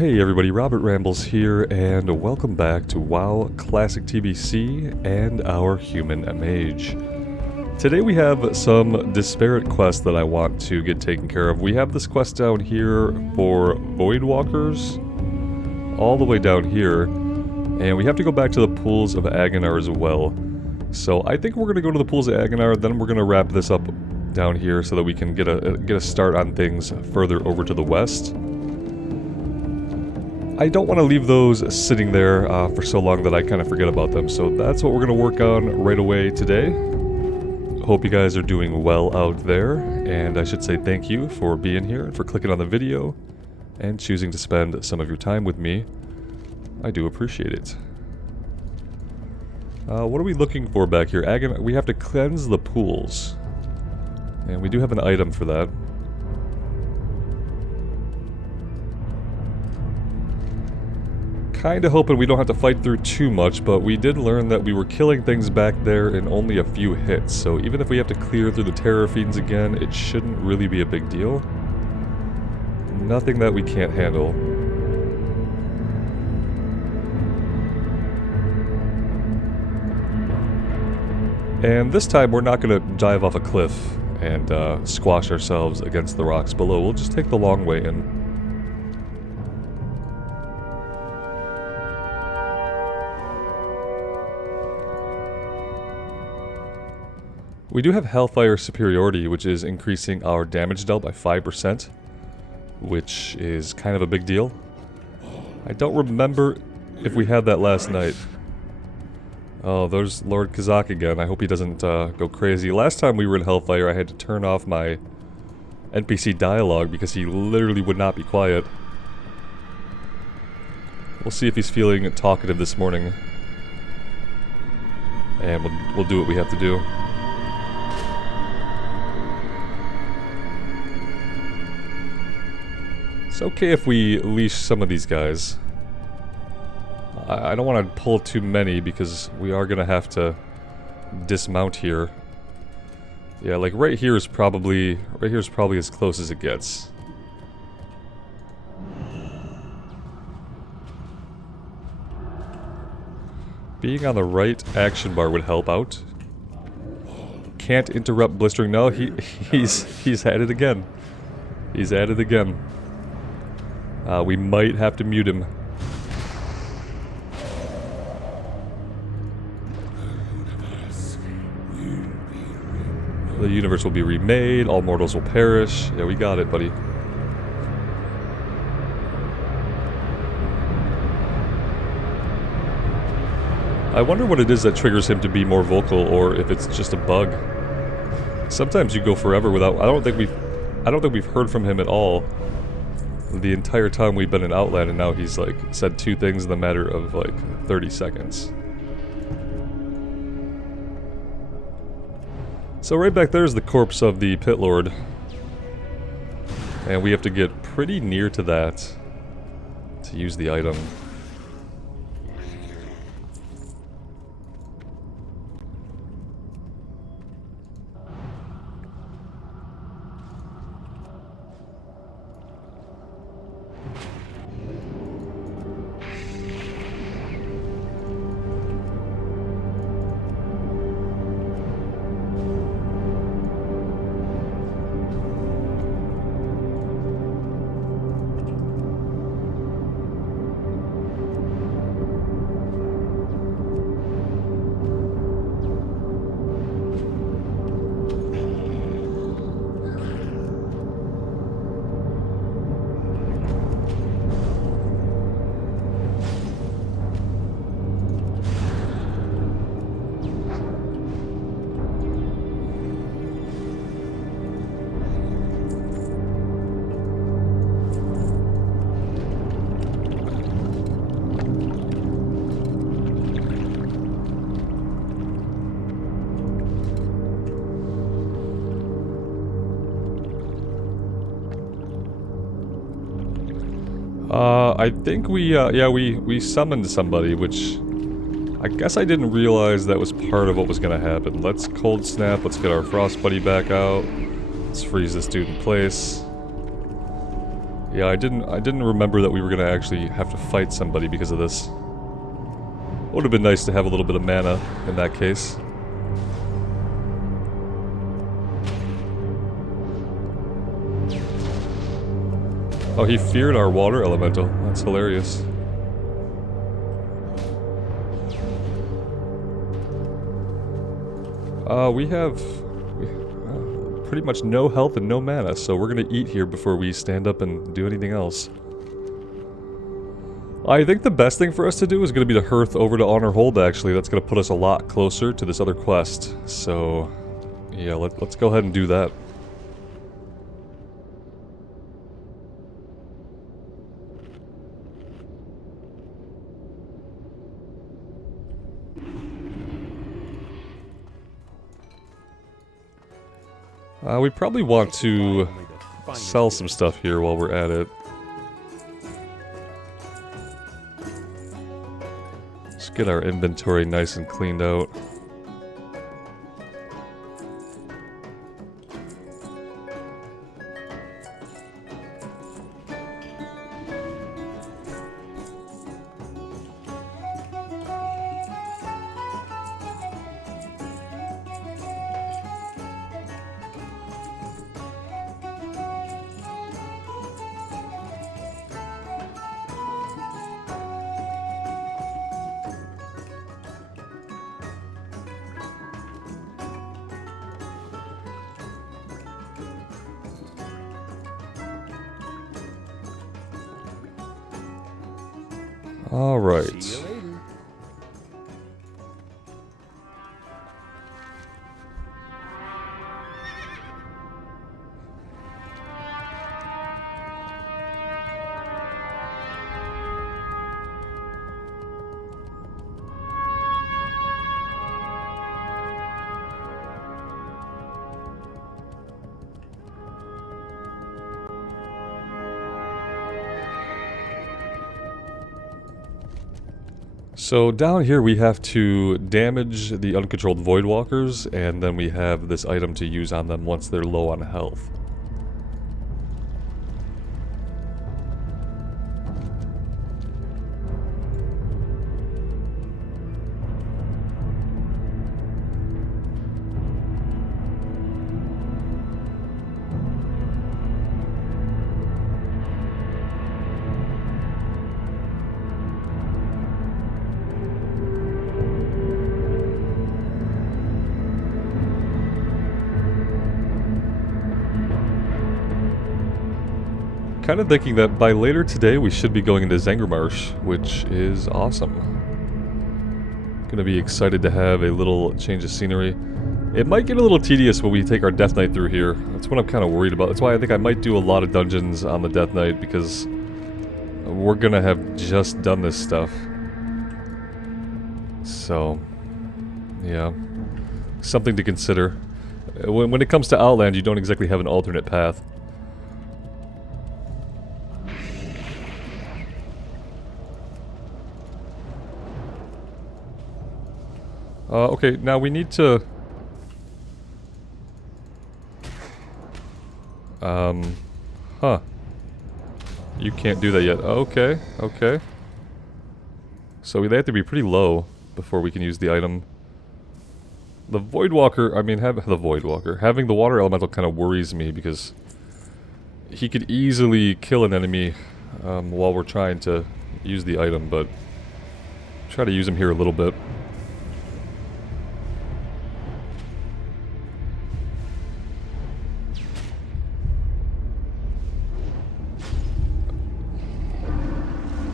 Hey everybody, Robert Rambles here, and welcome back to WoW Classic TBC and our Human Mage. Today we have some disparate quests that I want to get taken care of. We have this quest down here for Voidwalkers, all the way down here, and we have to go back to the Pools of Agonar as well. So I think we're going to go to the Pools of Agonar, then we're going to wrap this up down here so that we can get a start on things further over to the west. I don't want to leave those sitting there for so long that I kind of forget about them, so that's what we're going to work on right away today. Hope you guys are doing well out there, and I should say thank you for being here and for clicking on the video and choosing to spend some of your time with me. I do appreciate it. What are we looking for back here? We have to cleanse the pools, and we do have an item for that. Kinda hoping we don't have to fight through too much, but we did learn that we were killing things back there in only a few hits, so even if we have to clear through the Terror Fiends again, it shouldn't really be a big deal. Nothing that we can't handle. And this time we're not gonna dive off a cliff and squash ourselves against the rocks below. We'll just take the long way in. We do have Hellfire Superiority, which is increasing our damage dealt by 5%, which is kind of a big deal. I don't remember if we had that last night. Oh, there's Lord Kazak again. I hope he doesn't go crazy. Last time we were in Hellfire, I had to turn off my NPC dialogue because he literally would not be quiet. We'll see if he's feeling talkative this morning. And we'll do what we have to do. It's okay if we leash some of these guys. I don't want to pull too many because we are going to have to dismount here. Yeah, like right here is probably as close as it gets. Being on the right action bar would help out. Can't interrupt blistering. No, he's at it again. He's at it again. We might have to mute him. The universe will be remade, all mortals will perish. Yeah, we got it, buddy. I wonder what it is that triggers him to be more vocal, or if it's just a bug. Sometimes you go forever without... I don't think we've heard from him at all the entire time we've been in Outland, and now he's like said 2 things in the matter of like 30 seconds. So right back there is the corpse of the Pit Lord, and we have to get pretty near to that to use the item. I think we summoned somebody, which I guess I didn't realize that was part of what was gonna happen. Let's cold snap, let's get our frost buddy back out. Let's freeze this dude in place. Yeah, I didn't remember that we were gonna actually have to fight somebody because of this. Would have been nice to have a little bit of mana in that case. Oh, he feared our water elemental. That's hilarious. We have pretty much no health and no mana, so we're gonna eat here before we stand up and do anything else. I think the best thing for us to do is gonna be to hearth over to Honor Hold, actually. That's gonna put us a lot closer to this other quest. So, yeah, let's go ahead and do that. We probably want to sell some stuff here while we're at it. Let's get our inventory nice and cleaned out. All right. See you later. So down here we have to damage the uncontrolled Voidwalkers, and then we have this item to use on them once they're low on health. Kind of thinking that by later today we should be going into Zangermarsh, which is awesome. Gonna be excited to have a little change of scenery. It might get a little tedious when we take our Death Knight through here. That's what I'm kind of worried about. That's why I think I might do a lot of dungeons on the Death Knight, because we're gonna have just done this stuff. So, yeah. Something to consider. When it comes to Outland, you don't exactly have an alternate path. Okay, now we need to... Huh. You can't do that yet. Okay, okay. So they have to be pretty low before we can use the item. The Voidwalker, I mean, having the water elemental kind of worries me, because he could easily kill an enemy while we're trying to use the item, but try to use him here a little bit.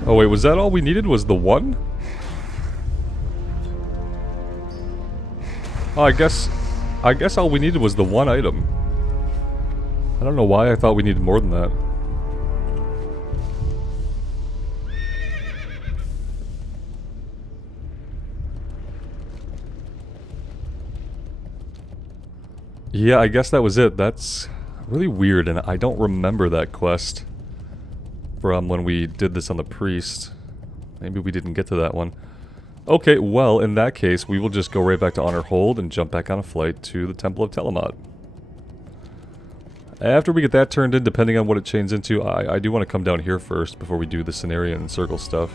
Oh wait, was that all we needed? Was the one? Oh, I guess all we needed was the one item. I don't know why I thought we needed more than that. Yeah, I guess that was it. That's really weird, and I don't remember that quest from when we did this on the priest. Maybe we didn't get to that one. Okay, well, in that case, we will just go right back to Honor Hold and jump back on a flight to the Temple of Tiamat. After we get that turned in, depending on what it changes into, I do want to come down here first before we do the Cenarian and circle stuff.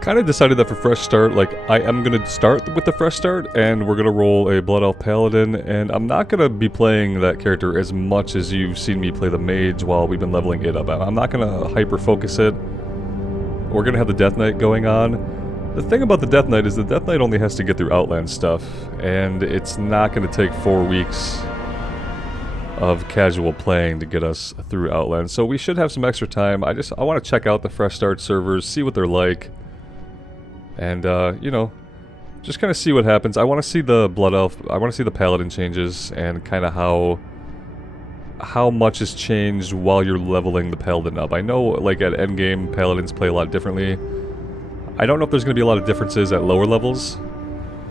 Kind of decided that for fresh start, like, I am going to start with the fresh start, and we're going to roll a Blood Elf Paladin, and I'm not going to be playing that character as much as you've seen me play the Mage while we've been leveling it up. I'm not going to hyper-focus it. We're going to have the Death Knight going on. The thing about the Death Knight is the Death Knight only has to get through Outland stuff, and it's not going to take 4 weeks of casual playing to get us through Outland, so we should have some extra time. I want to check out the fresh start servers, see what they're like. And, you know, just kind of see what happens. I want to see the Blood Elf, I want to see the Paladin changes, and kind of how much has changed while you're leveling the Paladin up. I know, like, at endgame, Paladins play a lot differently. I don't know if there's going to be a lot of differences at lower levels,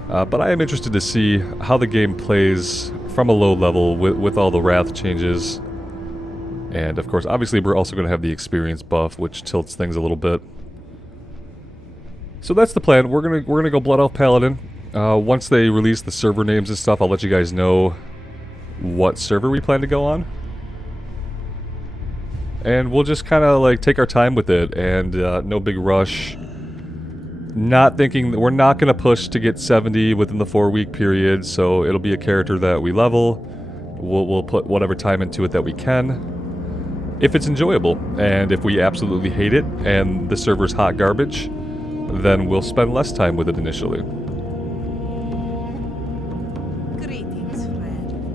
but I am interested to see how the game plays from a low level with all the Wrath changes. And, of course, obviously we're also going to have the experience buff, which tilts things a little bit. So that's the plan. We're gonna go Blood Elf Paladin. Once they release the server names and stuff, I'll let you guys know what server we plan to go on. And we'll just kind of like take our time with it, and no big rush. Not thinking that we're not gonna push to get 70 within the 4-week period, so it'll be a character that we level. We'll put whatever time into it that we can, if it's enjoyable. And if we absolutely hate it and the server's hot garbage, then we'll spend less time with it initially. Greetings, friend.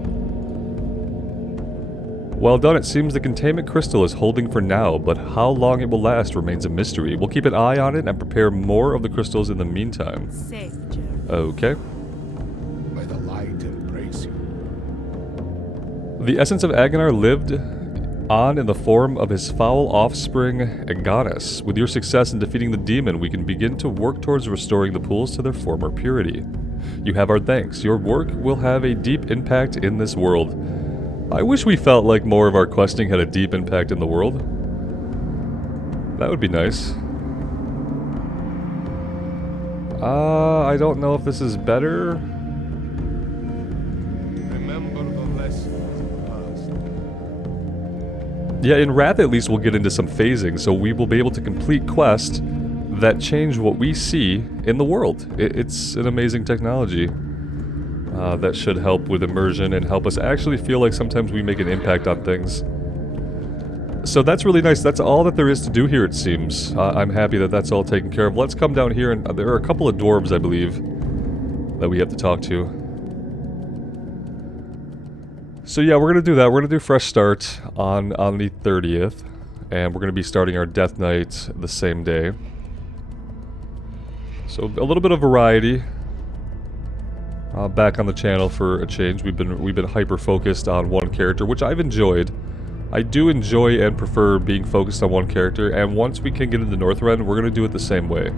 Well done. It seems the containment crystal is holding for now, but how long it will last remains a mystery. We'll keep an eye on it and prepare more of the crystals in the meantime. Safe journey. Okay. May the light embrace you. The essence of Agonar lived on in the form of his foul offspring, Addons. With your success in defeating the demon, we can begin to work towards restoring the pools to their former purity. You have our thanks. Your work will have a deep impact in this world. I wish we felt like more of our questing had a deep impact in the world. That would be nice. I don't know if this is better. Remember the lessons past. Yeah, in Wrath at least we'll get into some phasing, so we will be able to complete quests that change what we see in the world. It's an amazing technology that should help with immersion and help us actually feel like sometimes we make an impact on things. So that's really nice. That's all that there is to do here, it seems. I'm happy that that's all taken care of. Let's come down here, and there are a couple of dwarves, I believe, that we have to talk to. So yeah, we're going to do that. We're going to do fresh start on the 30th, and we're going to be starting our Death Knight the same day. So a little bit of variety back on the channel for a change. We've been hyper focused on one character, which I've enjoyed. I do enjoy and prefer being focused on one character, and once we can get into Northrend, we're going to do it the same way.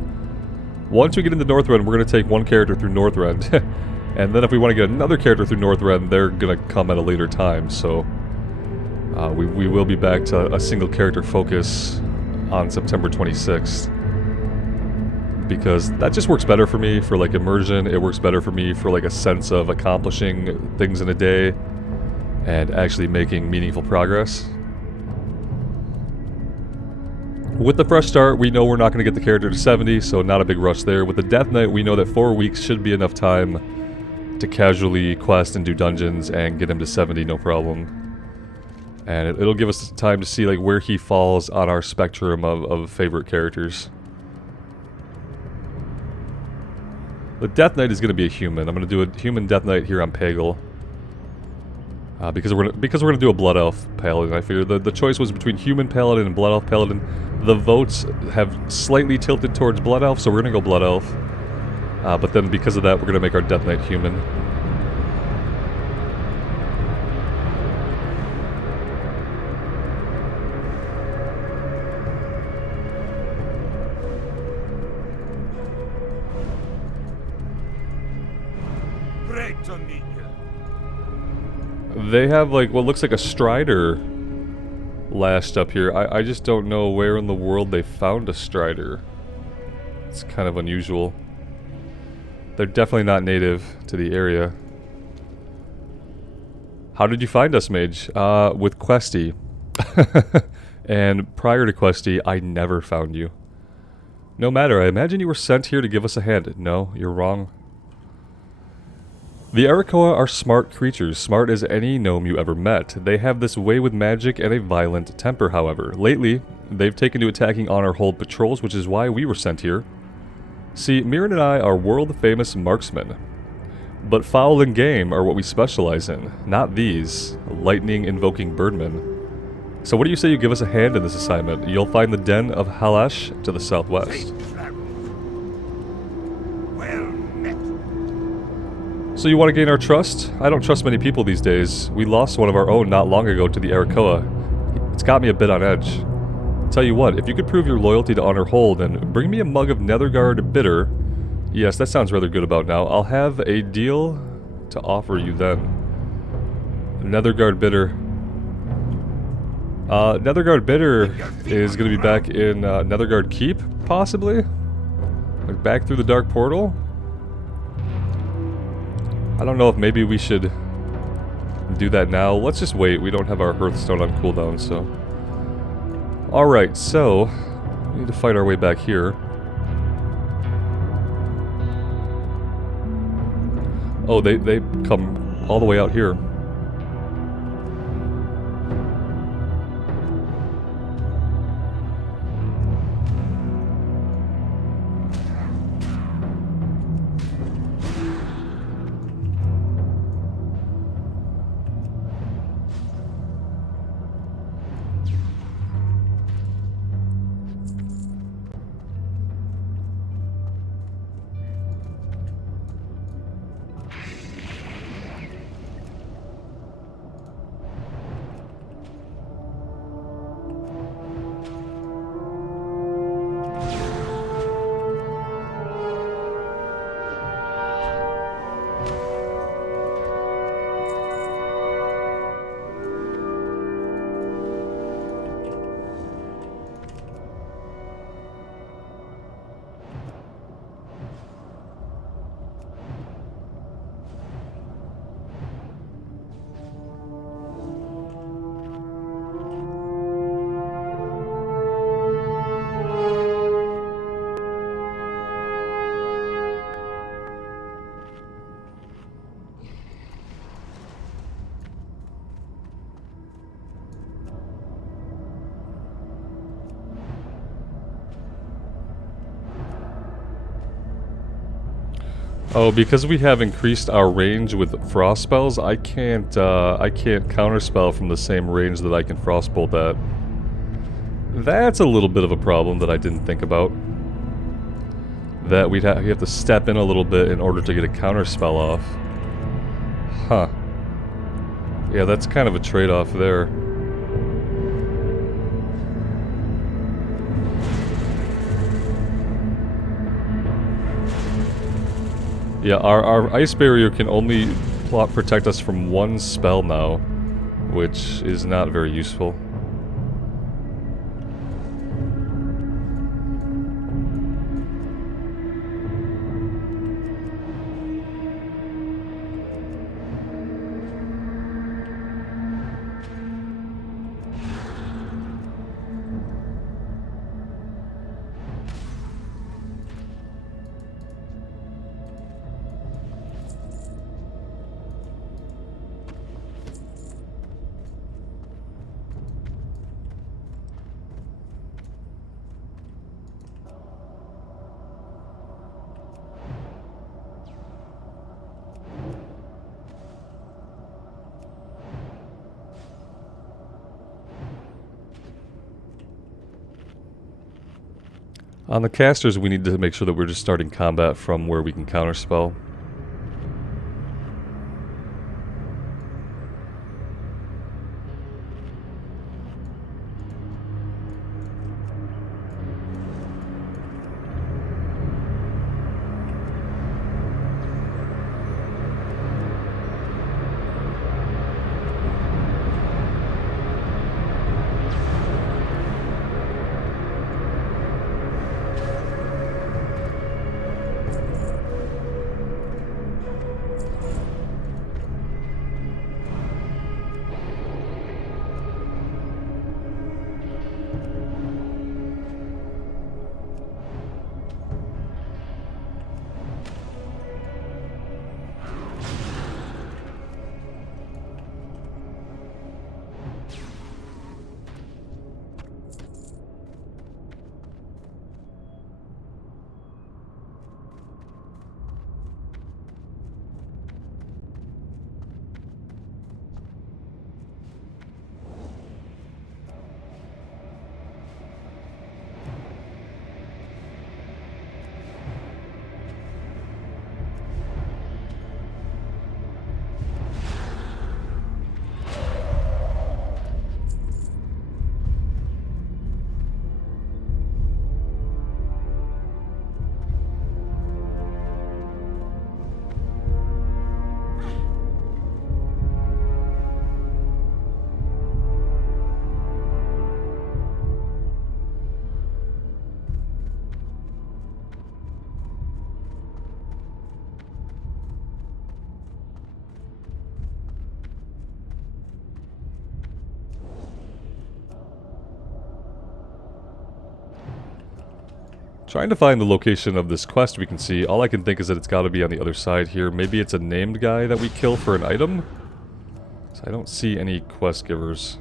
Once we get into Northrend, we're going to take one character through Northrend, and then if we want to get another character through Northrend, they're going to come at a later time, so we will be back to a single character focus on September 26th. Because that just works better for me for like immersion, it works better for me for like a sense of accomplishing things in a day. and actually making meaningful progress. With the fresh start, we know we're not going to get the character to 70, so not a big rush there. With the Death Knight, we know that 4 weeks should be enough time to casually quest and do dungeons and get him to 70, no problem. And it'll give us time to see like where he falls on our spectrum of favorite characters. The Death Knight is going to be a human. I'm going to do a human Death Knight here on Pagel. Because we're gonna do a Blood Elf Paladin. I figured the choice was between human Paladin and Blood Elf Paladin. The votes have slightly tilted towards Blood Elf, so we're gonna go Blood Elf. But then because of that, we're gonna make our Death Knight human. They have like what looks like a Strider lashed up here. I just don't know where in the world they found a Strider. It's kind of unusual. They're definitely not native to the area. How did you find us, Mage? With Questie. And prior to Questie, I never found you. No matter, I imagine you were sent here to give us a hand. No, you're wrong. The Arakoa are smart creatures, smart as any gnome you ever met. They have this way with magic and a violent temper, however. Lately, they've taken to attacking honor hold patrols, which is why we were sent here. See, Mirren and I are world-famous marksmen. But foul and game are what we specialize in, not these, lightning-invoking birdmen. So what do you say you give us a hand in this assignment? You'll find the Den of Halash to the southwest. So you want to gain our trust? I don't trust many people these days. We lost one of our own not long ago to the Arakoa. It's got me a bit on edge. Tell you what, if you could prove your loyalty to Honor Hold and bring me a mug of Netherguard Bitter, yes, that sounds rather good about now, I'll have a deal to offer you then. Netherguard Bitter. Netherguard Bitter is going to be back in Netherguard Keep, possibly? Like back through the Dark Portal? I don't know if maybe we should do that now. Let's just wait. We don't have our Hearthstone on cooldown, so... Alright, so... we need to fight our way back here. Oh, they come all the way out here. Oh, because we have increased our range with frost spells, I can't counterspell from the same range that I can frostbolt at. That's a little bit of a problem that I didn't think about. That you have to step in a little bit in order to get a counterspell off. Huh. Yeah, that's kind of a trade-off there. Yeah, our ice barrier can only protect us from one spell now, which is not very useful. On the casters, we need to make sure that we're just starting combat from where we can counterspell. Trying to find the location of this quest we can see. All I can think is that it's got to be on the other side here. Maybe it's a named guy that we kill for an item? So I don't see any quest givers.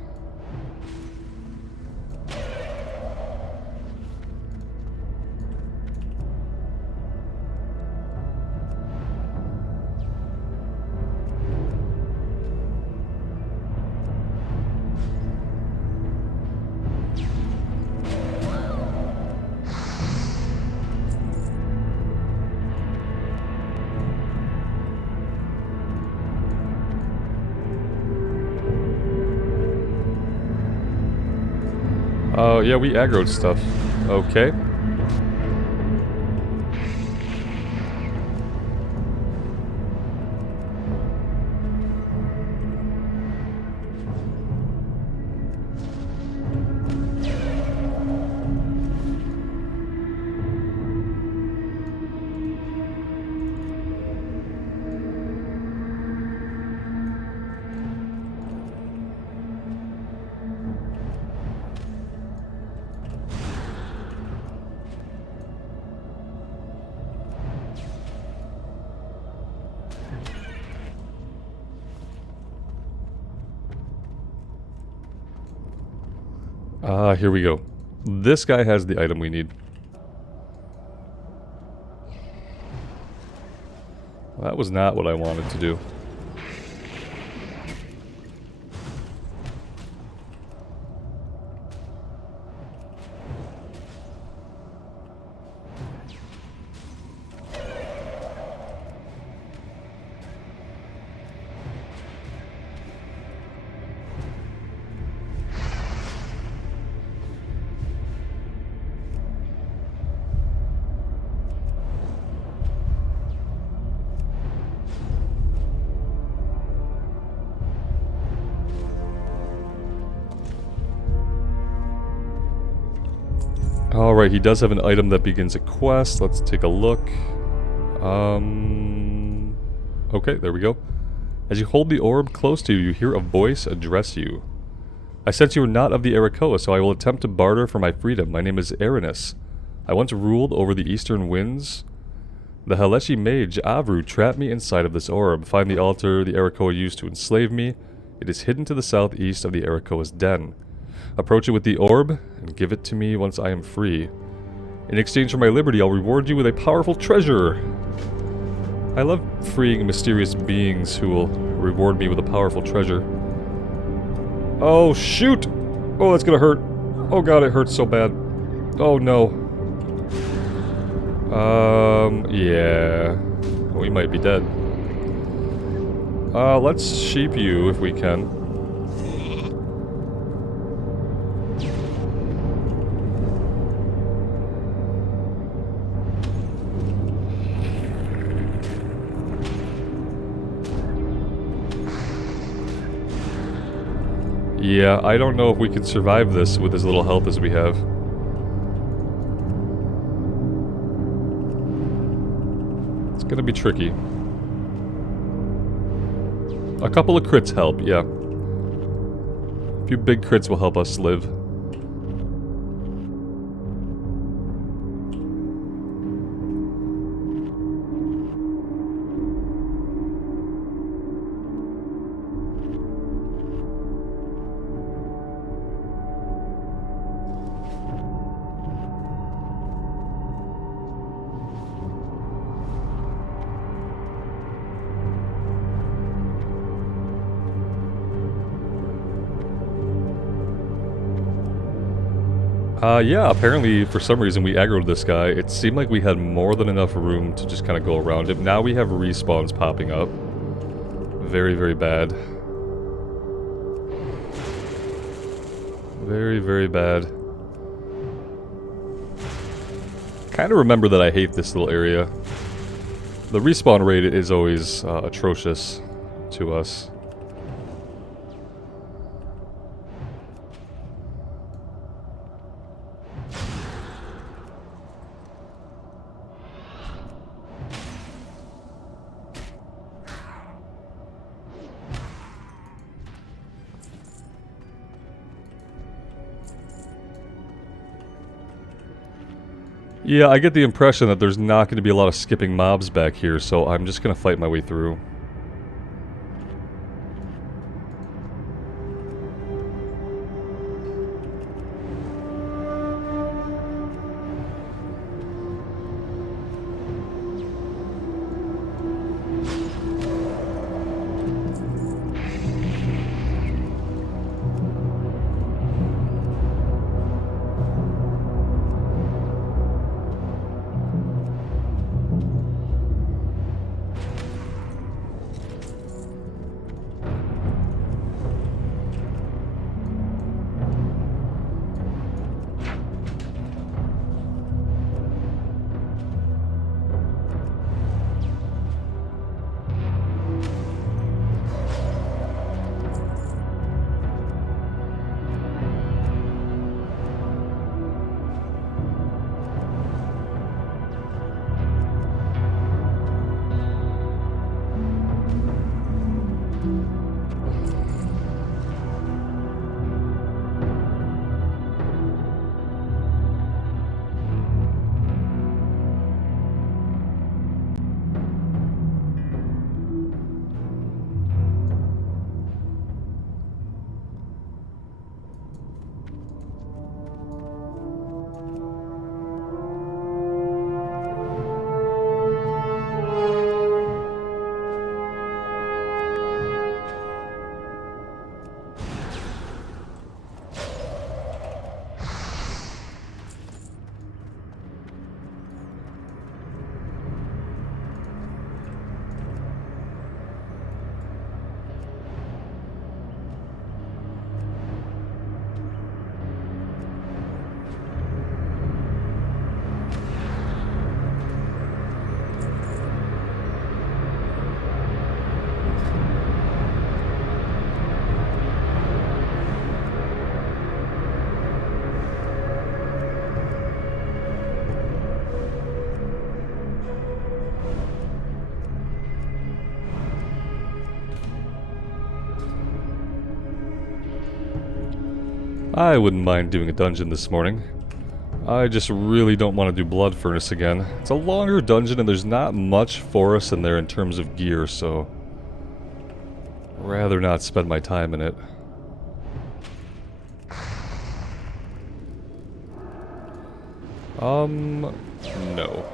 Oh, yeah, we aggroed stuff. Okay. Here we go. This guy has the item we need. That was not what I wanted to do. Alright, he does have an item that begins a quest. Let's take a look. Okay, there we go. As you hold the orb close to you, you hear a voice address you. I sense you are not of the Arakoa, so I will attempt to barter for my freedom. My name is Addons. I once ruled over the eastern winds. The Human Mage, Avru, trapped me inside of this orb. Find the altar the Arakoa used to enslave me. It is hidden to the southeast of the Arakoa's den. Approach it with the orb, and give it to me once I am free. In exchange for my liberty, I'll reward you with a powerful treasure. I love freeing mysterious beings who will reward me with a powerful treasure. Oh, shoot! Oh, that's gonna hurt. Oh god, it hurts so bad. Oh no. Yeah. We might be dead. Let's sheep you if we can. Yeah, I don't know if we can survive this with as little health as we have. It's gonna be tricky. A couple of crits help, yeah. A few big crits will help us live. Yeah, apparently for some reason we aggroed this guy. It seemed like we had more than enough room to just kind of go around him. Now we have respawns popping up. Very, very bad. Very, very bad. Kind of remember that I hate this little area. The respawn rate is always atrocious to us. Yeah, I get the impression that there's not going to be a lot of skipping mobs back here, so I'm just going to fight my way through. I wouldn't mind doing a dungeon this morning. I just really don't want to do Blood Furnace again. It's a longer dungeon and there's not much for us in there in terms of gear, so rather not spend my time in it. No.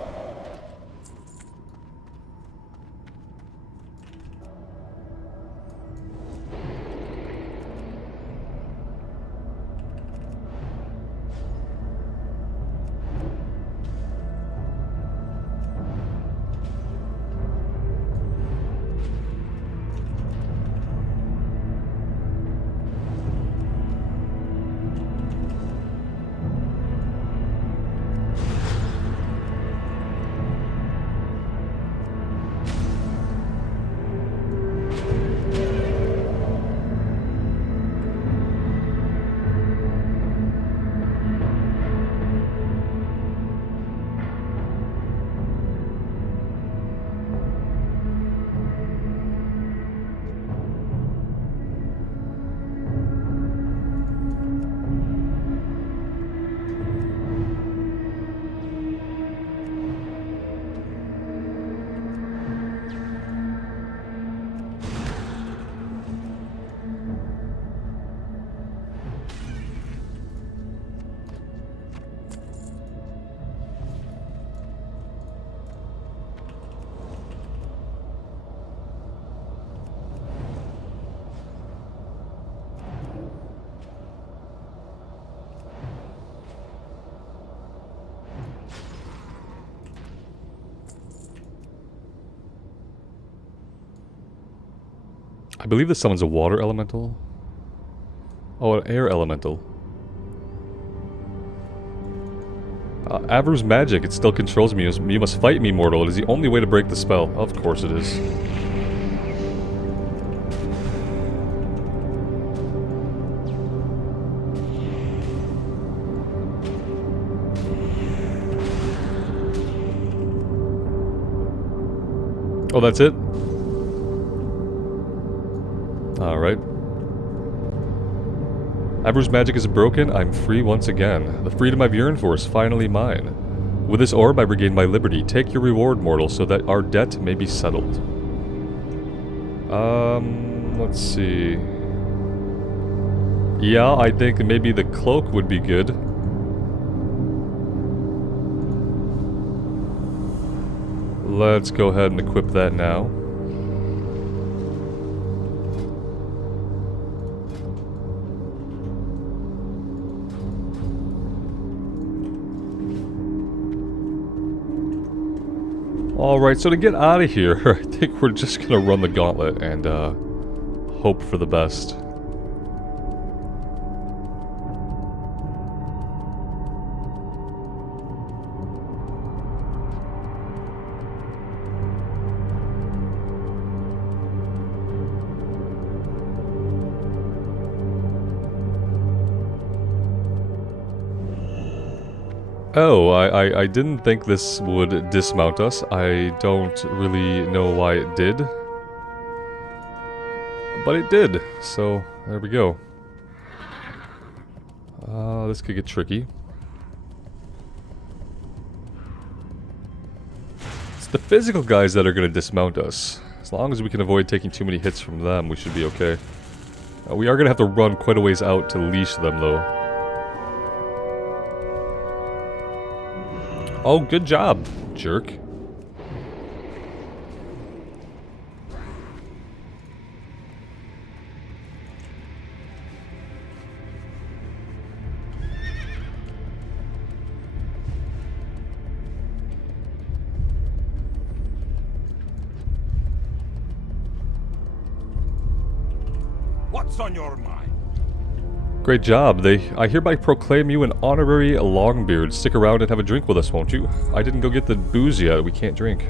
I believe this summons a water elemental. Oh, an air elemental. Avru's magic, it still controls me. You must fight me, mortal. It is the only way to break the spell. Of course it is. Oh, that's it? Alright. Avru's magic is broken, I'm free once again. The freedom I've yearned for is finally mine. With this orb I regain my liberty. Take your reward, mortal, so that our debt may be settled. Let's see. Yeah, I think maybe the cloak would be good. Let's go ahead and equip that now. Alright, so to get out of here, I think we're just gonna run the gauntlet and hope for the best. Oh, I didn't think this would dismount us. I don't really know why it did. But it did, so there we go. This could get tricky. It's the physical guys that are going to dismount us. As long as we can avoid taking too many hits from them, we should be okay. We are going to have to run quite a ways out to leash them, though. Oh, good job, jerk. What's on your mind? Great job. I hereby proclaim you an honorary Longbeard. Stick around and have a drink with us, won't you? I didn't go get the booze yet. We can't drink.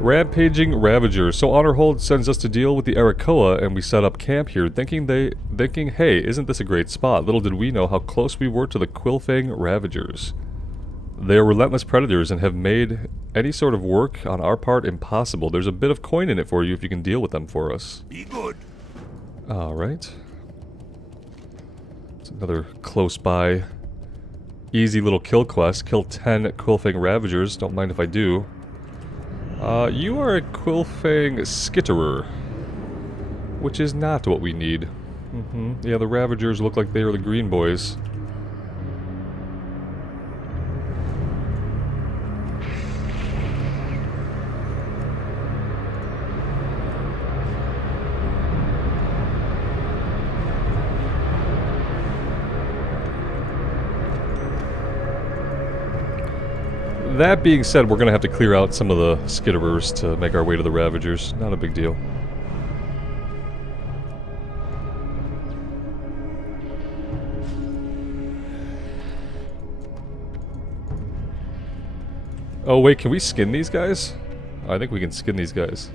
Rampaging Ravager. So Honorhold sends us to deal with the Arakoa, and we set up camp here, thinking, hey, isn't this a great spot? Little did we know how close we were to the Quillfang Ravagers. They are relentless predators and have made any sort of work on our part impossible. There's a bit of coin in it for you if you can deal with them for us. Be good. Alright. Another close by, easy little kill quest. Kill 10 Quillfang Ravagers. Don't mind if I do. You are a Quillfang Skitterer, which is not what we need. Yeah, the Ravagers look like they are the green boys. That being said, we're going to have to clear out some of the skitterers to make our way to the Ravagers. Not a big deal. Oh wait, can we skin these guys? I think we can skin these guys.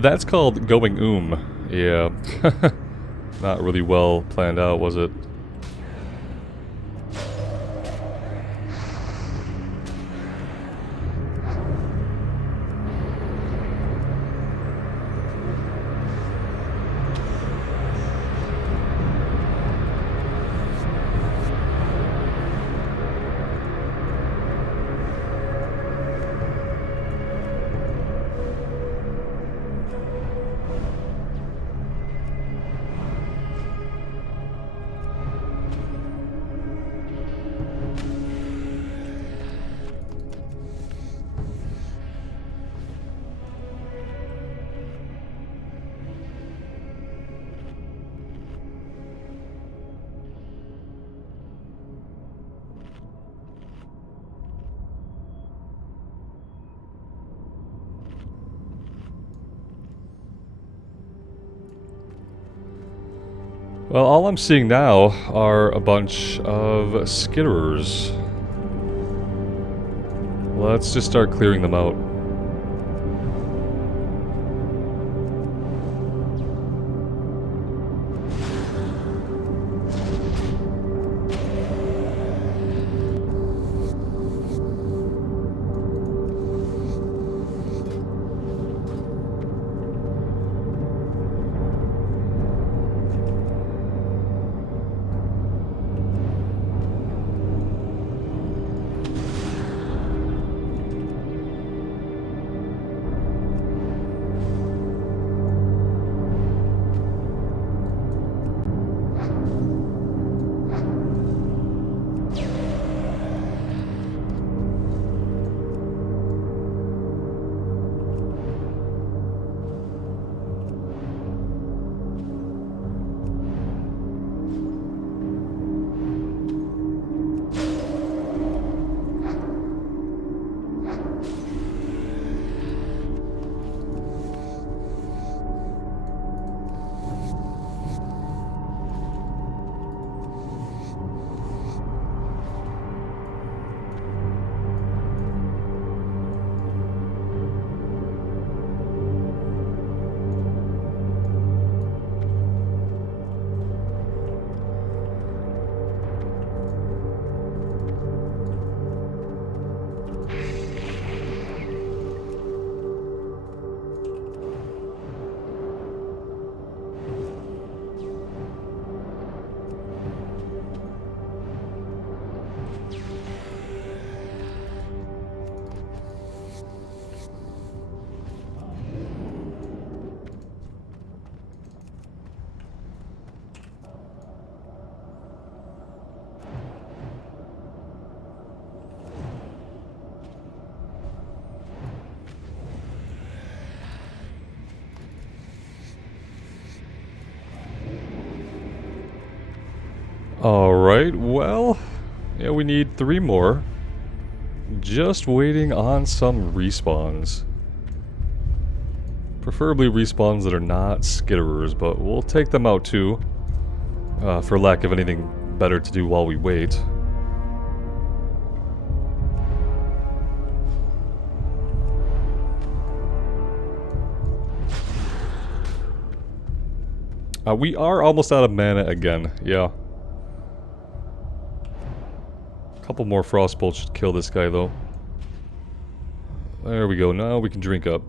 That's called going Yeah. Not really well planned out, was it? Well, all I'm seeing now are a bunch of skitterers. Let's just start clearing them out. Alright, well, yeah, we need 3 more. Just waiting on some respawns. Preferably respawns that are not skitterers, but we'll take them out too. For lack of anything better to do while we wait. We are almost out of mana again, yeah. Couple more frost bolts should kill this guy though. There we go, now we can drink up.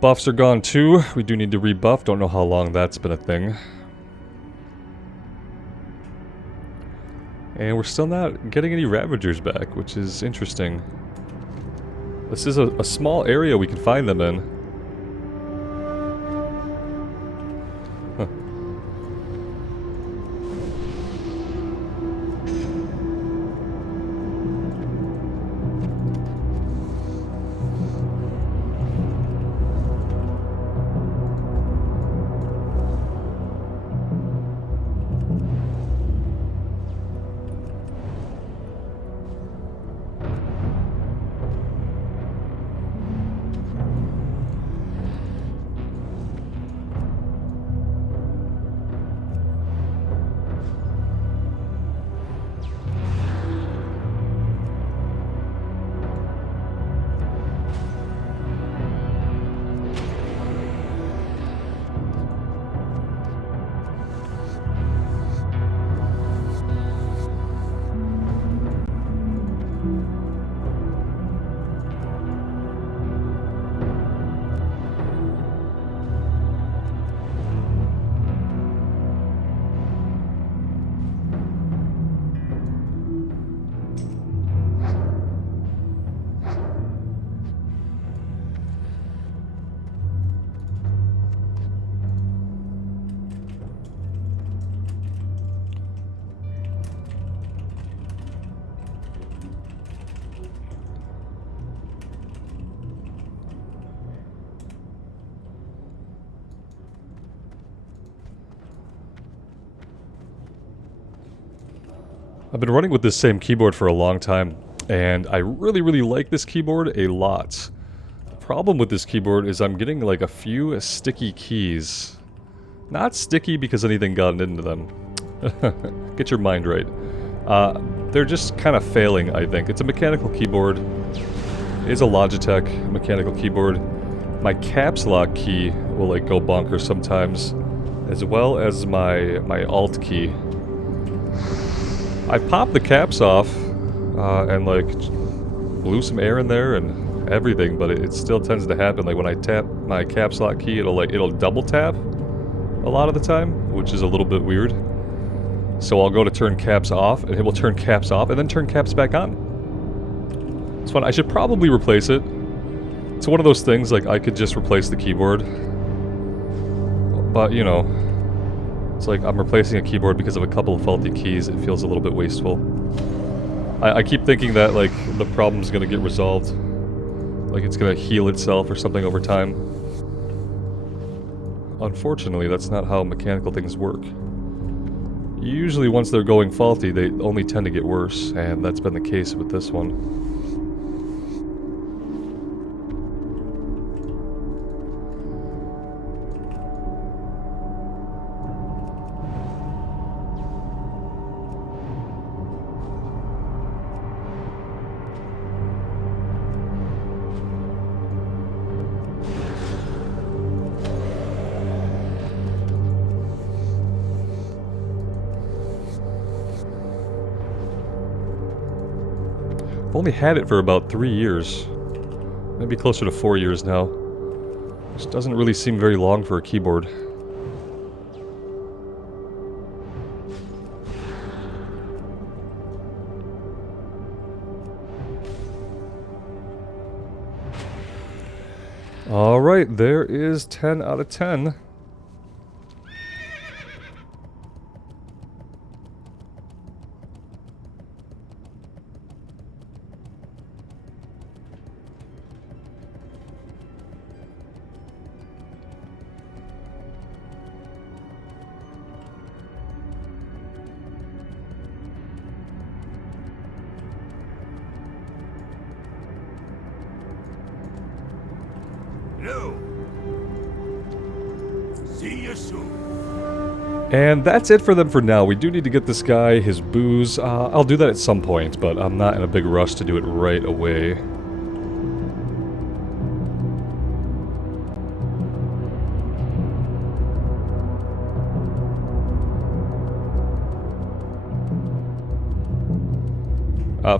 Buffs are gone too. We do need to rebuff. Don't know how long that's been a thing. And we're still not getting any Ravagers back, which is interesting. This is a small area we can find them in. Huh. I've been running with this same keyboard for a long time, and I really like this keyboard a lot. The problem with this keyboard is I'm getting like a few sticky keys. Not sticky because anything got into them. Get your mind right. They're just kind of failing, I think. It's a mechanical keyboard. It is a Logitech mechanical keyboard. My caps lock key will like go bonkers sometimes, as well as my alt key. I popped the caps off and like blew some air in there and everything, but it still tends to happen. Like when I tap my caps lock key, it'll double tap a lot of the time, which is a little bit weird. So I'll go to turn caps off, and it will turn caps off, and then turn caps back on. It's fun. I should probably replace it. It's one of those things, like, I could just replace the keyboard. But, you know, it's like I'm replacing a keyboard because of a couple of faulty keys. It feels a little bit wasteful. I keep thinking that, like, the problem's gonna get resolved. Like, it's gonna heal itself or something over time. Unfortunately, that's not how mechanical things work. Usually once they're going faulty, they only tend to get worse, and that's been the case with this one. I've only had it for about 3 years. Maybe closer to 4 years now. Which doesn't really seem very long for a keyboard. Alright, there is 10 out of 10. No. See you soon. And that's it for them for now. We do need to get this guy his booze. I'll do that at some point, but I'm not in a big rush to do it right away.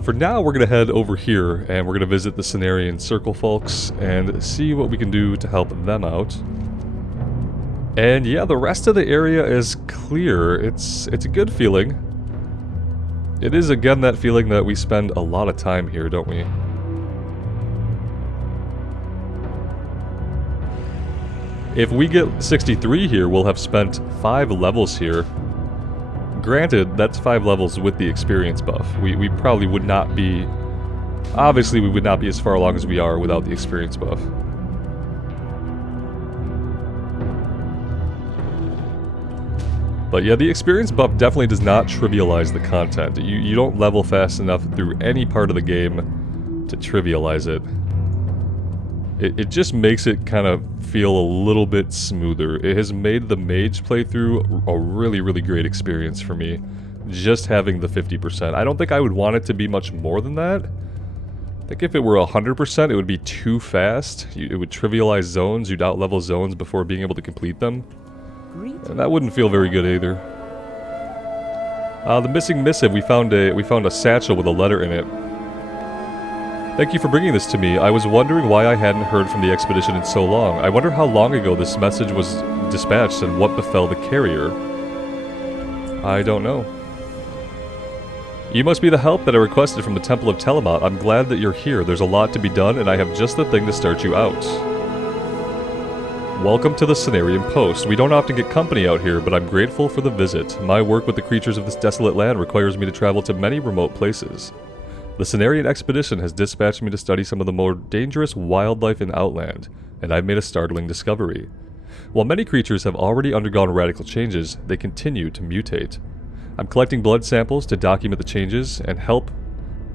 For now, we're going to head over here, and we're going to visit the Cenarian Circle folks, and see what we can do to help them out. And yeah, the rest of the area is clear. It's a good feeling. It is, again, that feeling that we spend a lot of time here, don't we? If we get 63 here, we'll have spent 5 levels here. Granted, that's 5 levels with the experience buff. We probably would not be... Obviously, we would not be as far along as we are without the experience buff. But yeah, the experience buff definitely does not trivialize the content. You don't level fast enough through any part of the game to trivialize it. It just makes it kind of feel a little bit smoother. It has made the mage playthrough a really great experience for me. Just having the 50%. I don't think I would want it to be much more than that. I think if it were 100%, it would be too fast. It would trivialize zones. You'd outlevel zones before being able to complete them. And that wouldn't feel very good either. The missing missive, we found a satchel with a letter in it. Thank you for bringing this to me. I was wondering why I hadn't heard from the expedition in so long. I wonder how long ago this message was dispatched and what befell the carrier. I don't know. You must be the help that I requested from the Temple of Tiamat. I'm glad that you're here. There's a lot to be done, and I have just the thing to start you out. Welcome to the Cenarian Post. We don't often get company out here, but I'm grateful for the visit. My work with the creatures of this desolate land requires me to travel to many remote places. The Cenarian expedition has dispatched me to study some of the more dangerous wildlife in Outland, and I've made a startling discovery. While many creatures have already undergone radical changes, they continue to mutate. I'm collecting blood samples to document the changes, and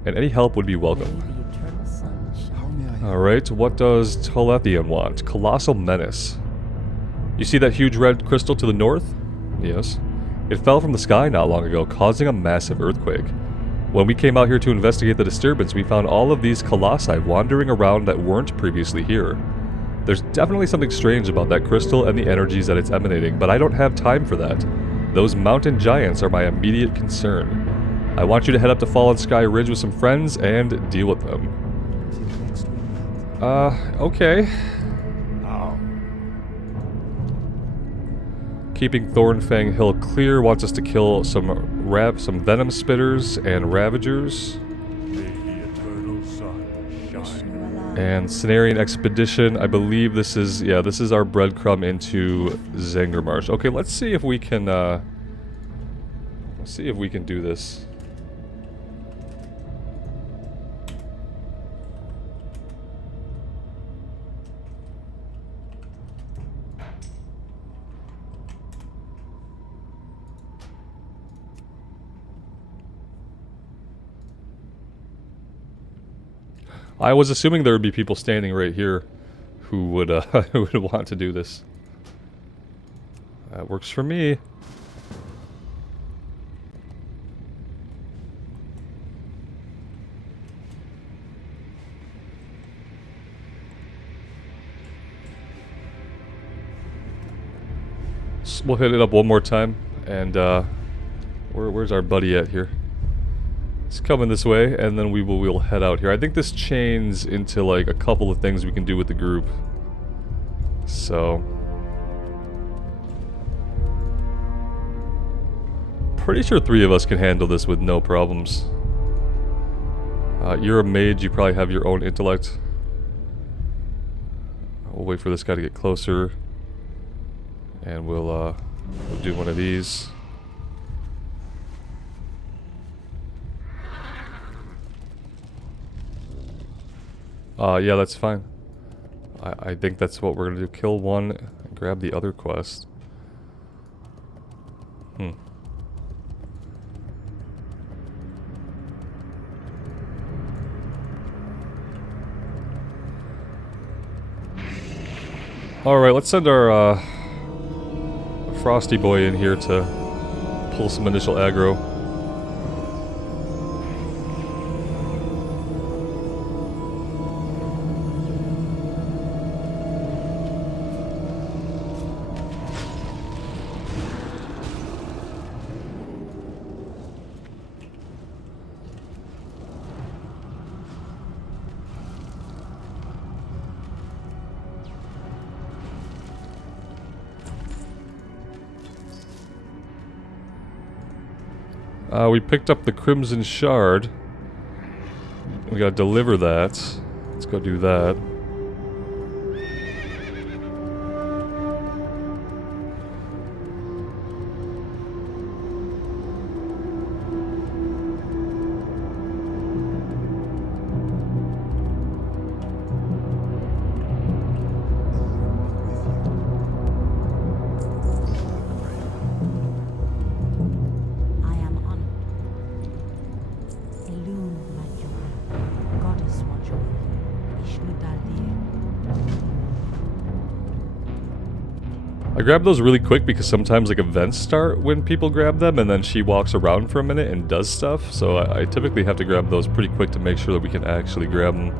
any help would be welcome. The eternal sun shines. Alright, what does Telethian want? Colossal menace. You see that huge red crystal to the north? Yes. It fell from the sky not long ago, causing a massive earthquake. When we came out here to investigate the disturbance, we found all of these colossi wandering around that weren't previously here. There's definitely something strange about that crystal and the energies that it's emanating, but I don't have time for that. Those mountain giants are my immediate concern. I want you to head up to Fallen Sky Ridge with some friends and deal with them. Okay. How? Keeping Thornfang Hill clear wants us to kill some venom spitters and ravagers. May the eternal sun shine. And Cenarian Expedition, I believe this is our breadcrumb into Zangarmarsh. Okay, let's see if we can do this. I was assuming there would be people standing right here who would who would want to do this. That works for me. We'll hit it up one more time, and where's our buddy at here? He's coming this way, and then we'll head out here. I think this chains into like a couple of things we can do with the group. So pretty sure 3 of us can handle this with no problems. You're a mage, you probably have your own intellect. We'll wait for this guy to get closer, and we'll do one of these. Yeah, that's fine. I think that's what we're gonna do. Kill one, and grab the other quest. Alright, let's send our Frosty Boy in here to pull some initial aggro. We picked up the Crimson Shard. We gotta deliver that. Let's go do that. I grab those really quick because sometimes like events start when people grab them, and then she walks around for a minute and does stuff, so I typically have to grab those pretty quick to make sure that we can actually grab them.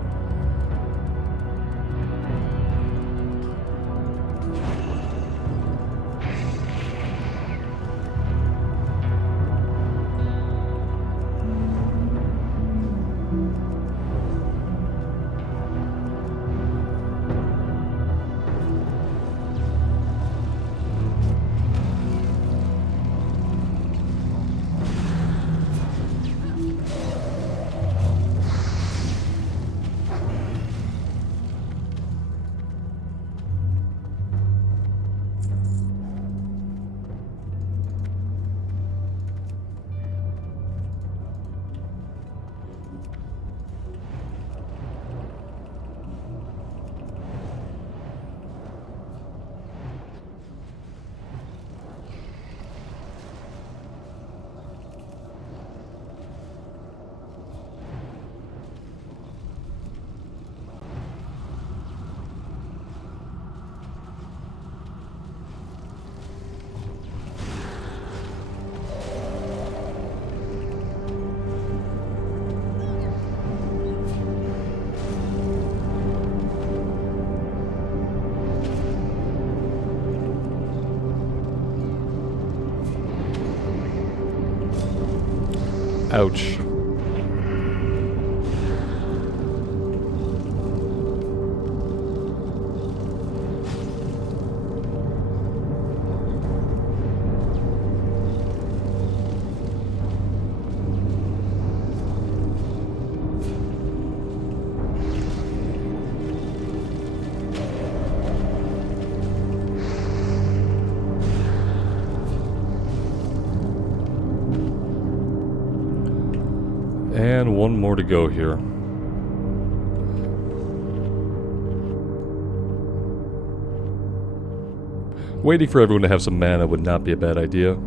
Ouch. And one more to go here. Waiting for everyone to have some mana would not be a bad idea.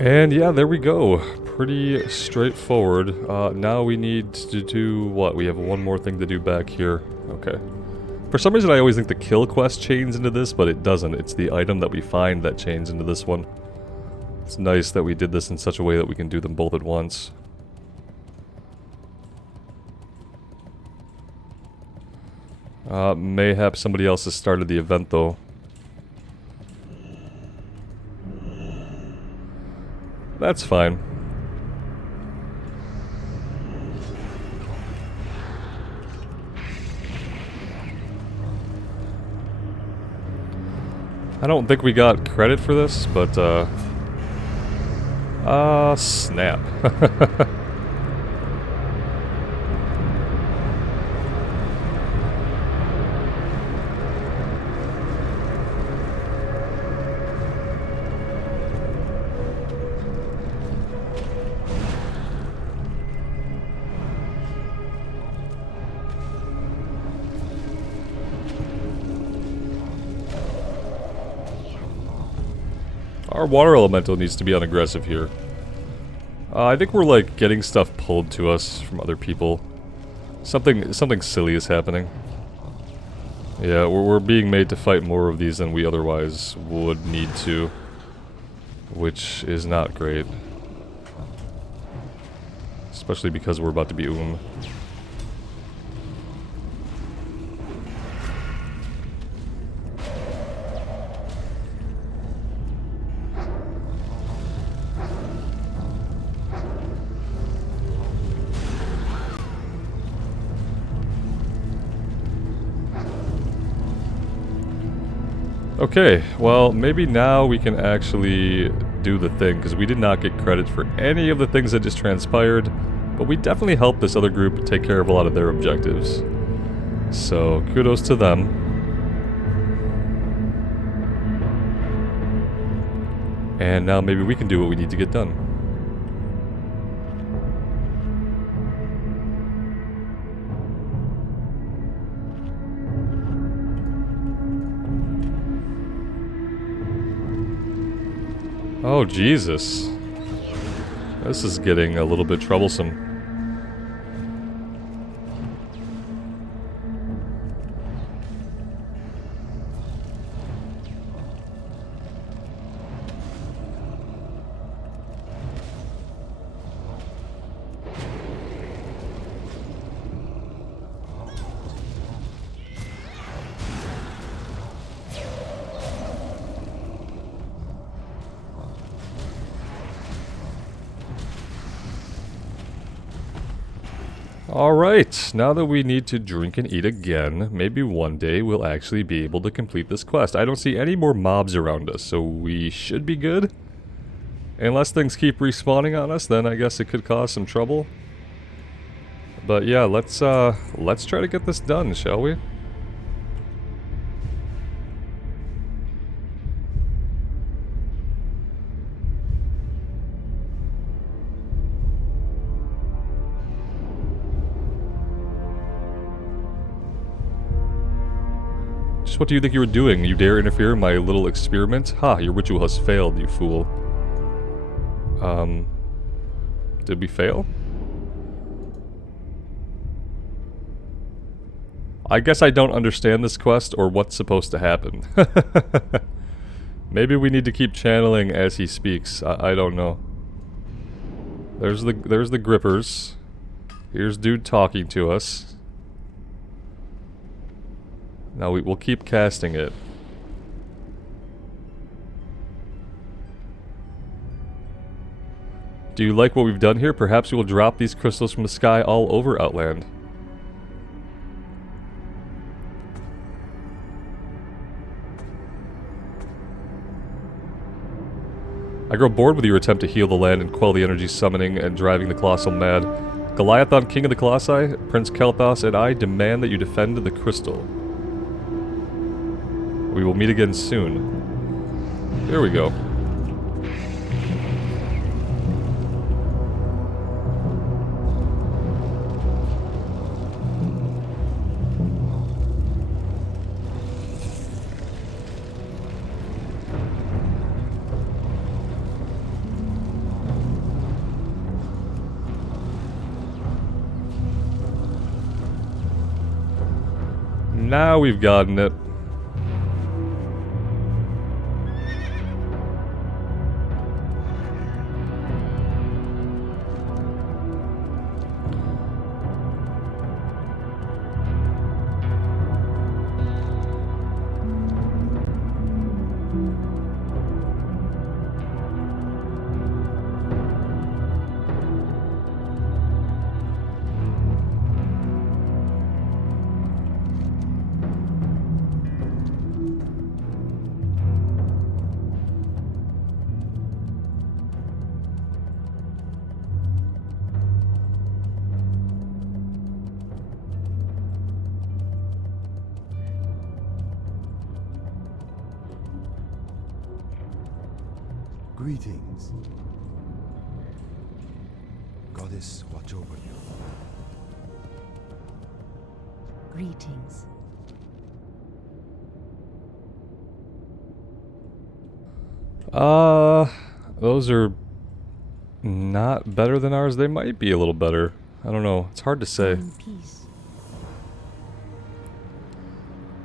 And yeah, there we go. Pretty straightforward. Now we need to do what? We have one more thing to do back here. Okay. For some reason I always think the kill quest chains into this, but it doesn't. It's the item that we find that chains into this one. It's nice that we did this in such a way that we can do them both at once. Mayhaps somebody else has started the event though. That's fine. I don't think we got credit for this, but snap. Our water elemental needs to be on aggressive here. I think we're like getting stuff pulled to us from other people. Something silly is happening. Yeah, we're being made to fight more of these than we otherwise would need to, which is not great. Especially because we're about to be Okay, well, maybe now we can actually do the thing, because we did not get credit for any of the things that just transpired, but we definitely helped this other group take care of a lot of their objectives. So, kudos to them. And now maybe we can do what we need to get done. Oh, Jesus. This is getting a little bit troublesome. Alright, now that we need to drink and eat again, maybe one day we'll actually be able to complete this quest. I don't see any more mobs around us, so we should be good. Unless things keep respawning on us, then I guess it could cause some trouble. But yeah, let's try to get this done, shall we? What do you think you were doing? You dare interfere in my little experiment? Ha, your ritual has failed, you fool. Did we fail? I guess I don't understand this quest or what's supposed to happen. Maybe we need to keep channeling as he speaks. I don't know. There's the grippers. Here's dude talking to us. Now we'll keep casting it. Do you like what we've done here? Perhaps we will drop these crystals from the sky all over Outland. I grow bored with your attempt to heal the land and quell the energy summoning and driving the Colossal mad. Goliathon, King of the Colossi, Prince Kelthos, and I demand that you defend the crystal. We will meet again soon. There we go. Now we've gotten it. Greetings. Goddess, watch over you. Greetings. Those are not better than ours. They might be a little better. I don't know. It's hard to say. In peace.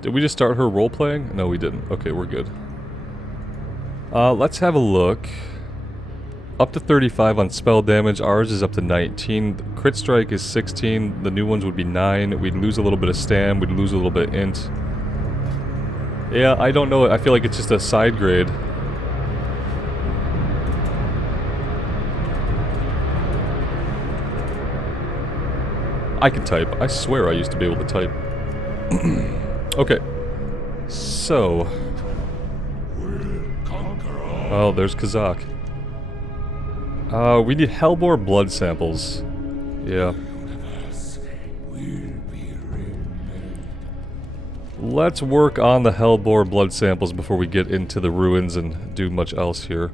Did we just start her role-playing? No, we didn't. Okay, we're good. Let's have a look. Up to 35 on spell damage. Ours is up to 19. Crit strike is 16. The new ones would be 9. We'd lose a little bit of stam. We'd lose a little bit of int. Yeah, I don't know. I feel like it's just a side grade. I can type. I swear I used to be able to type. Okay. So. Oh, there's Kazak. We need Hellbore blood samples. Yeah. Let's work on the Hellbore blood samples before we get into the ruins and do much else here.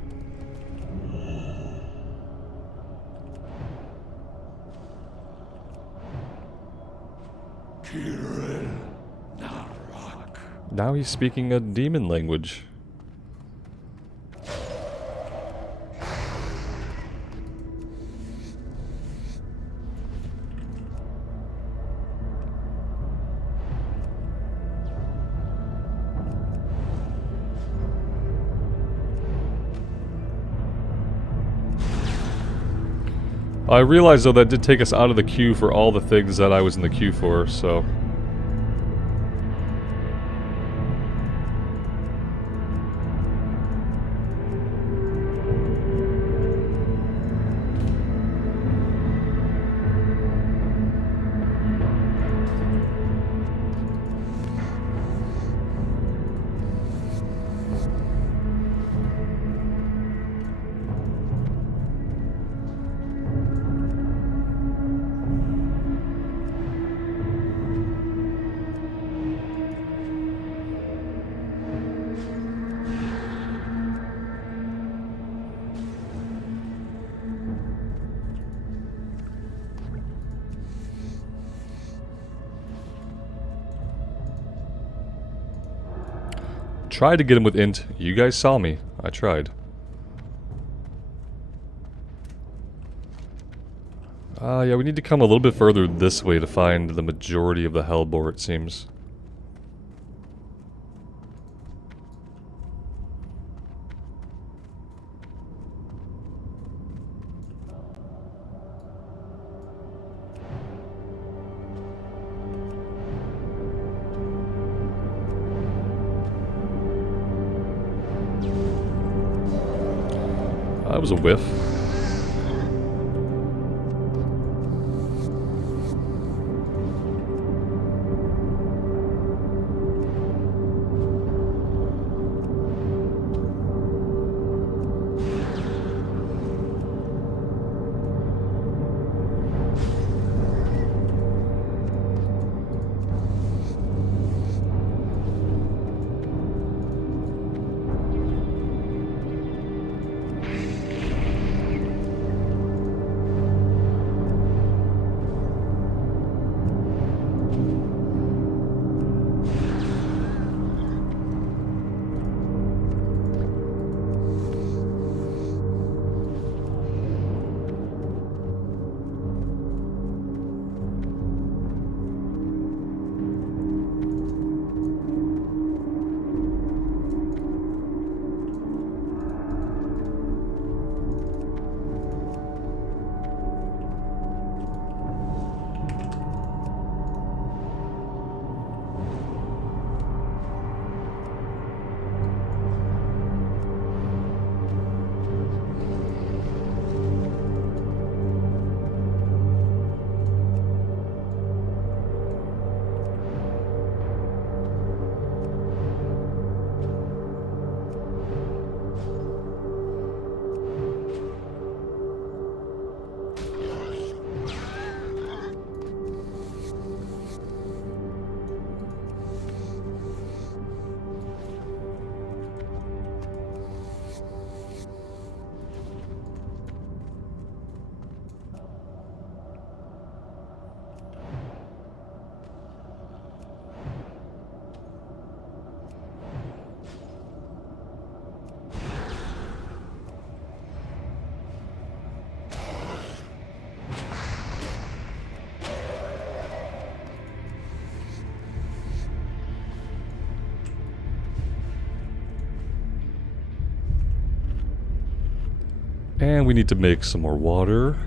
Now he's speaking a demon language. I realize though that did take us out of the queue for all the things that I was in the queue for, so... tried to get him with int. You guys saw me. I tried. Yeah, we need to come a little bit further this way to find the majority of the hellbore, it seems. That was a whiff. And we need to make some more water.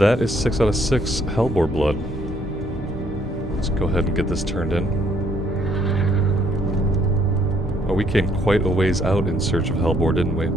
that is 6 out of 6 Hellbore blood. Let's go ahead and get this turned in. Oh, we came quite a ways out in search of Hellbore, didn't we?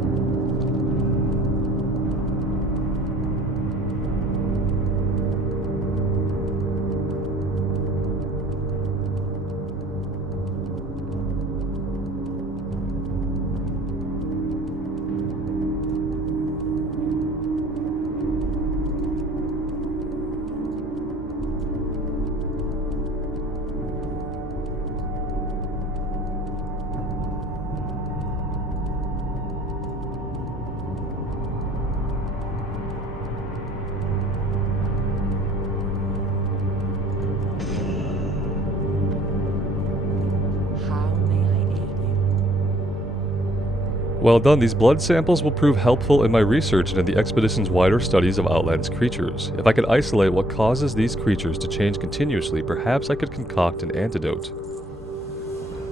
Well done, these blood samples will prove helpful in my research and in the expedition's wider studies of Outland's creatures. If I could isolate what causes these creatures to change continuously, perhaps I could concoct an antidote.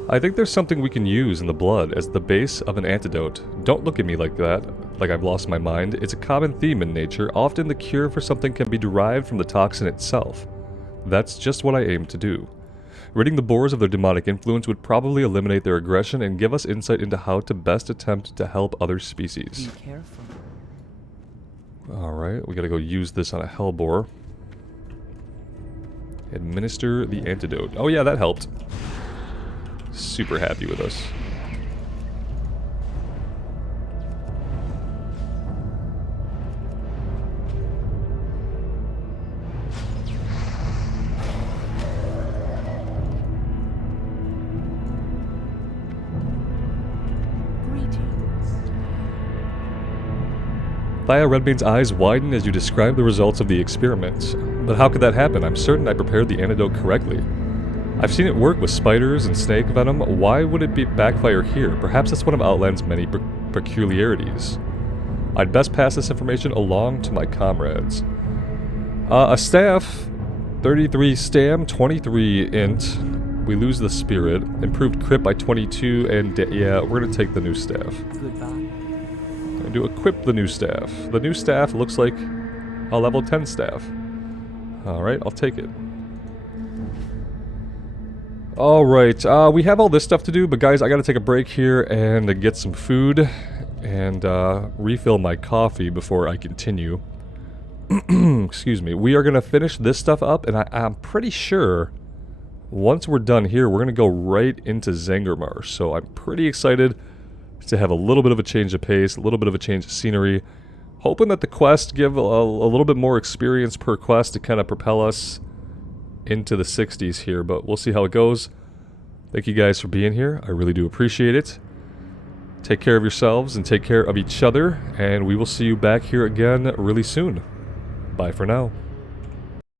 I think there's something we can use in the blood as the base of an antidote. Don't look at me like that, like I've lost my mind. It's a common theme in nature. Often the cure for something can be derived from the toxin itself. That's just what I aim to do. Ridding the boars of their demonic influence would probably eliminate their aggression and give us insight into how to best attempt to help other species. Be careful. Alright, we gotta go use this on a hellboar. Administer the antidote. Oh yeah, that helped. Super happy with us. Thea Redbane's eyes widen as you describe the results of the experiment. But how could that happen? I'm certain I prepared the antidote correctly. I've seen it work with spiders and snake venom. Why would it backfire here? Perhaps that's one of Outland's many peculiarities. I'd best pass this information along to my comrades. A staff, 33 stam, 23 int. We lose the spirit. Improved crit by 22, and yeah, we're gonna take the new staff. Goodbye. To equip the new staff. The new staff looks like a level 10 staff. Alright, I'll take it. Alright, we have all this stuff to do, but guys, I gotta take a break here and get some food and refill my coffee before I continue. Excuse me. We are gonna finish this stuff up, and I'm pretty sure once we're done here, we're gonna go right into Zangarmarsh. So I'm pretty excited to have a little bit of a change of pace, a little bit of a change of scenery. Hoping that the quests give a little bit more experience per quest to kind of propel us into the 60s here, but we'll see how it goes. Thank you guys for being here. I really do appreciate it. Take care of yourselves and take care of each other, and we will see you back here again really soon. Bye for now.